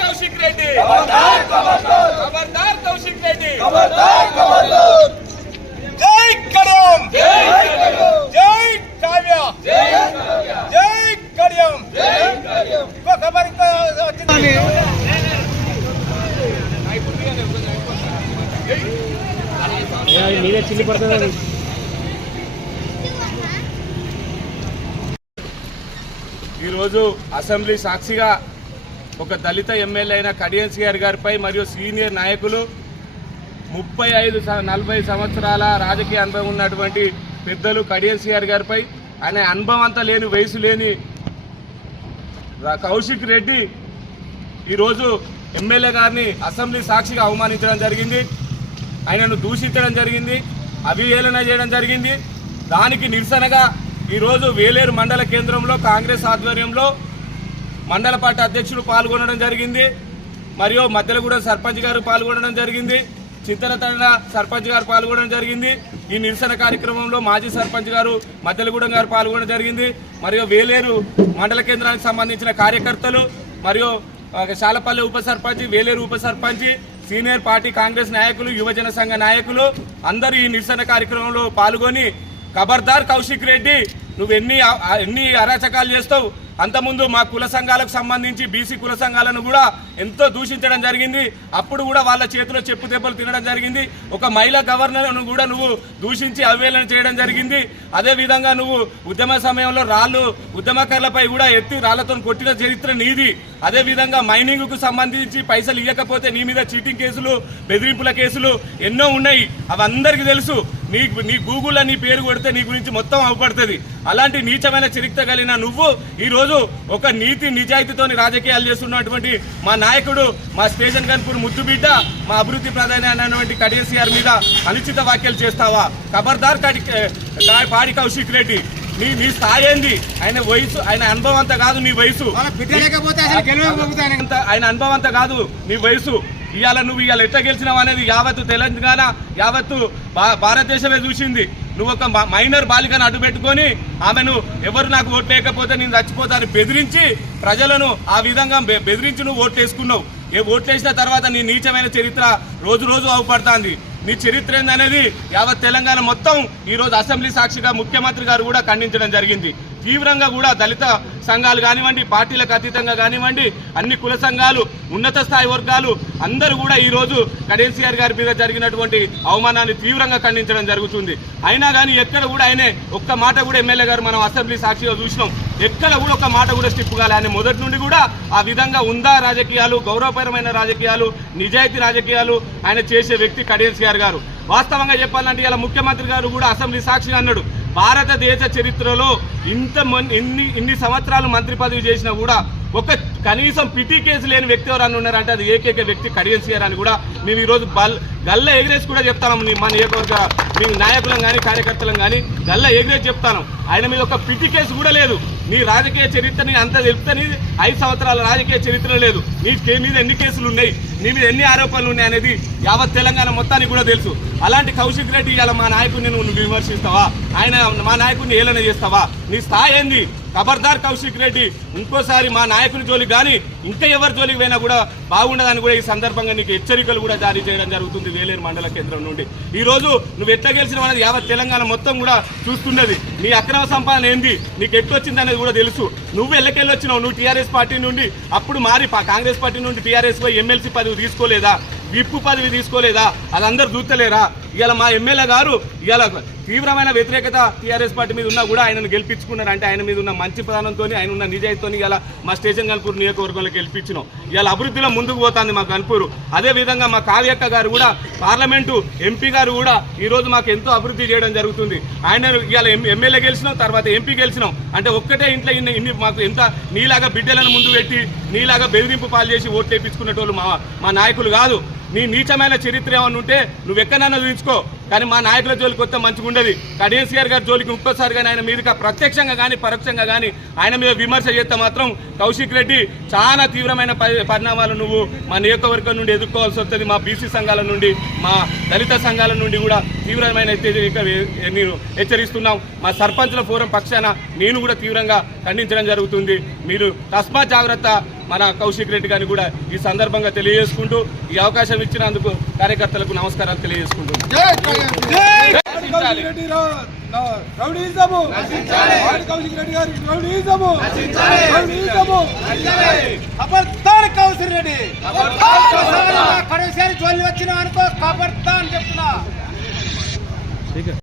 కౌశిక్ రెడ్డి కౌశిక్ రెడ్డి జై కడియం జై కావ్య జై కడియం మీరే చిల్లి పడుతుంది. ఈరోజు అసెంబ్లీ సాక్షిగా ఒక దళిత ఎమ్మెల్యే అయిన కడియం సిఆర్ గారిపై మరియు సీనియర్ నాయకులు 35-40 సంవత్సరాల రాజకీయ అనుభవం ఉన్నటువంటి పెద్దలు కడియం సిఆర్ గారిపై ఆయన అనుభవం అంతా లేని వయసు లేని కౌశిక్ రెడ్డి ఈరోజు ఎమ్మెల్యే గారిని అసెంబ్లీ సాక్షిగా అవమానించడం జరిగింది, ఆయనను దూషించడం జరిగింది, అవిహేళన చేయడం జరిగింది. దానికి నిరసనగా ఈరోజు వేలేరు మండల కేంద్రంలో కాంగ్రెస్ ఆధ్వర్యంలో మండల పార్టీ అధ్యక్షులు పాల్గొనడం జరిగింది, మరియు మద్దెలగూడెం సర్పంచ్ గారు పాల్గొనడం జరిగింది, చింతలతండ సర్పంచ్ గారు పాల్గొనడం జరిగింది. ఈ నిరసన కార్యక్రమంలో మాజీ సర్పంచ్ గారు మద్దెలగూడెం గారు పాల్గొనడం జరిగింది, మరియు వేలేరు మండల కేంద్రానికి సంబంధించిన కార్యకర్తలు మరియు శాలపల్లి ఉప సర్పంచ్, వేలేరు ఉప సర్పంచ్, సీనియర్ పార్టీ కాంగ్రెస్ నాయకులు, యువజన సంఘ నాయకులు అందరూ ఈ నిరసన కార్యక్రమంలో పాల్గొని ఖబర్దార్ కౌశిక్ రెడ్డి, నువ్వు ఎన్ని అరాచకాలు చేస్తావు, అంతకుముందు మా కుల సంఘాలకు సంబంధించి బీసీ కుల సంఘాలను కూడా ఎంతో దూషించడం జరిగింది, అప్పుడు కూడా వాళ్ళ చేతిలో చెప్పు దెబ్బలు తినడం జరిగింది. ఒక మహిళా గవర్నర్ను కూడా నువ్వు దూషించి అవహేళన చేయడం జరిగింది. అదేవిధంగా నువ్వు ఉద్యమ సమయంలో ఉద్యమకారులపై కూడా ఎత్తి రాళ్లతో కొట్టిన చరిత్ర నీది. అదేవిధంగా మైనింగ్కు సంబంధించి పైసలు ఇవ్వకపోతే నీ మీద చీటింగ్ కేసులు, బెదిరింపుల కేసులు ఎన్నో ఉన్నాయి, అవి అందరికీ తెలుసు. నీ గూగుల్లో నీ పేరు కొడితే నీ గురించి మొత్తం అవపడుతుంది. అలాంటి నీచమైన చరిత్ర కలిగిన నువ్వు ఈరోజు ఒక నీతి నిజాయితీతోని రాజకీయాలు చేస్తున్నటువంటి మా నాయకుడు, మా స్టేషన్ గన్పూర్ ముద్దుబిడ్డ, మా అభివృద్ధి ప్రధాని అయినటువంటి కడియం సిఆర్ మీద అనుచిత వ్యాఖ్యలు చేస్తావా? ఖబర్దార్ పాడి కౌశిక్ రెడ్డి, నీ స్థాయి ఏంది? ఆయన వయసు, ఆయన అనుభవం అంతా కాదు నీ వయసు, ఆయన అనుభవం అంతా కాదు నీ వయసు. నువ్వు ఇవాళ ఎట్లా గెలిచినావు అనేది యావత్తు తెలంగాణ, యావత్తు భారతదేశమే చూసింది. నువ్వు ఒక మైనర్ బాలికను అడ్డు పెట్టుకొని ఆమెను ఎవరు నాకు ఓటు లేకపోతే నేను చచ్చిపోతాను బెదిరించి ప్రజలను ఆ విధంగా బెదిరించి నువ్వు ఓట్లు వేసుకున్నావు. ఓట్లు వేసిన తర్వాత నీ నీచమైన చరిత్ర రోజు రోజు అవపడుతుంది. నీ చరిత్ర ఏందనేది యావత్ తెలంగాణ మొత్తం ఈరోజు అసెంబ్లీ సాక్షిగా ముఖ్యమంత్రి గారు కూడా ఖండించడం జరిగింది. తీవ్రంగా కూడా దళిత సంఘాలు కానివ్వండి, పార్టీలకు అతీతంగా కానివ్వండి, అన్ని కుల సంఘాలు, ఉన్నత స్థాయి వర్గాలు అందరూ కూడా ఈరోజు కడియం సిఆర్ గారి మీద జరిగినటువంటి అవమానాన్ని తీవ్రంగా ఖండించడం జరుగుతుంది. అయినా కానీ ఎక్కడ కూడా ఆయనే ఒక్క మాట కూడా ఎమ్మెల్యే గారు మనం అసెంబ్లీ సాక్షిగా చూసినాం, ఎక్కడ కూడా ఒక మాట కూడా స్టిప్ కాలే. ఆయన మొదటి నుండి కూడా ఆ విధంగా ఉందా రాజకీయాలు, గౌరవపరమైన రాజకీయాలు, నిజాయితీ రాజకీయాలు ఆయన చేసే వ్యక్తి కడియం సిఆర్ గారు. వాస్తవంగా చెప్పాలంటే ఇలా ముఖ్యమంత్రి గారు కూడా అసెంబ్లీ సాక్షిగా అన్నాడు, భారతదేశ చరిత్రలో ఇన్ని సంవత్సరాలు మంత్రి పదవి చేసినా కూడా ఒక కనీసం పిటి కేసు లేని వ్యక్తి ఎవరన్నా ఉన్నారంటే అది ఏకైక వ్యక్తి కడియం సిఆర్ అని కూడా మేము ఈరోజు గల్ల ఎగిరేసి కూడా చెప్తాను. మా నియోజకవర్గ మీ నాయకులం కానీ కార్యకర్తలం కానీ గల్ల ఎగిరేసి చెప్తాను, ఆయన మీద ఒక పిటి కేసు కూడా లేదు. నీ రాజకీయ చరిత్రని అంత చెప్తని 5 సంవత్సరాల రాజకీయ చరిత్ర లేదు. నీ మీద ఎన్ని కేసులు ఉన్నాయి, నీ మీద ఎన్ని ఆరోపణలు ఉన్నాయి అనేది యావత్ తెలంగాణ మొత్తానికి కూడా తెలుసు. అలాంటి కౌశిక్ రెడ్డి ఇలా మా నాయకుడిని నువ్వు విమర్శిస్తావా? మా నాయకుడిని ఏలన చేస్తావా? నీ స్థాయి ఏంది? ఖబర్దార్ కౌశిక్ రెడ్డి, ఇంకోసారి మా నాయకుని జోలికి కానీ ఇంకా ఎవరి జోలికి పోయినా కూడా బాగుండదని కూడా ఈ సందర్భంగా నీకు హెచ్చరికలు కూడా జారీ చేయడం జరుగుతుంది వేలేరు మండల కేంద్రం నుండి. ఈ రోజు నువ్వు ఎట్లా గెలిచినావు అనేది యావత్ తెలంగాణ మొత్తం కూడా చూస్తున్నది. నీ అక్రమ సంపాదన ఏంది, నీకు ఎట్టొచ్చింది అనేది కూడా తెలుసు. నువ్వు ఎల్లకెళ్ళొచ్చినావు, నువ్వు టీఆర్ఎస్ పార్టీ నుండి అప్పుడు మారి కాంగ్రెస్ పార్టీ నుండి టీఆర్ఎస్ పై ఎమ్మెల్సీ పదవి తీసుకోలేదా, విప్పు పదవి తీసుకోలేదా? అది అందరు చూస్తలేరా? ఇవాళ మా ఎమ్మెల్యే గారు ఇవాళ తీవ్రమైన వ్యతిరేకత టీఆర్ఎస్ పార్టీ మీద ఉన్నా కూడా ఆయనను గెలిపించుకున్నారు. అంటే ఆయన మీద ఉన్న మంచి ప్రధానంతో, ఆయన ఉన్న నిజాయితీతో ఇలా మా స్టేషన్ గన్పూర్ నియోజకవర్గంలో గెలిపించినాం. ఇవాళ అభివృద్ధిలో ముందుకు పోతుంది మా గన్పూర్. అదేవిధంగా మా కావ్యక్క గారు కూడా పార్లమెంటు ఎంపీ గారు కూడా ఈరోజు మాకు ఎంతో అభివృద్ధి చేయడం జరుగుతుంది. ఆయన ఇవాళ ఎమ్మెల్యే గెలిచినాం, తర్వాత ఎంపీ గెలిచినాం. అంటే ఒక్కటే ఇంట్లో ఇన్ని మాకు ఎంత నీలాగా బిడ్డలను ముందు పెట్టి నీలాగా బెదిరింపు పాలు చేసి ఓట్లు వేయించుకునేటోళ్ళు మా నాయకులు కాదు. నీ నీచమైన చరిత్ర ఏమన్నా ఉంటే నువ్వు ఎక్కడైనా చూపించుకో. కానీ మా నాయకుల జోలికి వస్తే మంచిగా ఉండదు. కేసీఆర్ గారి జోలికి ఇంకోసారి కానీ ఆయన మీదకి ప్రత్యక్షంగా కానీ పరోక్షంగా కానీ ఆయన మీద విమర్శ చేస్తే మాత్రం కౌశిక్ రెడ్డి చాలా తీవ్రమైన పరిణామాలు నువ్వు మా నియోజకవర్గం నుండి ఎదుర్కోవాల్సి వస్తుంది. మా బీసీ సంఘాల నుండి, మా దళిత సంఘాల నుండి కూడా తీవ్రమైన నేను హెచ్చరిస్తున్నాం. మా సర్పంచ్ల ఫోరం పక్షాన నేను కూడా తీవ్రంగా ఖండించడం జరుగుతుంది. మీరు తస్మాత్ జాగ్రత్త మన కౌశిక్ రెడ్డి గారిని కూడా ఈ సందర్భంగా తెలియజేసుకుంటూ ఈ అవకాశం ఇచ్చినందుకు కార్యకర్తలకు నమస్కారాలు తెలియజేసుకుంటున్నాను. వచ్చిన అనుకో ఖబర్దార్ చెప్తున్నా.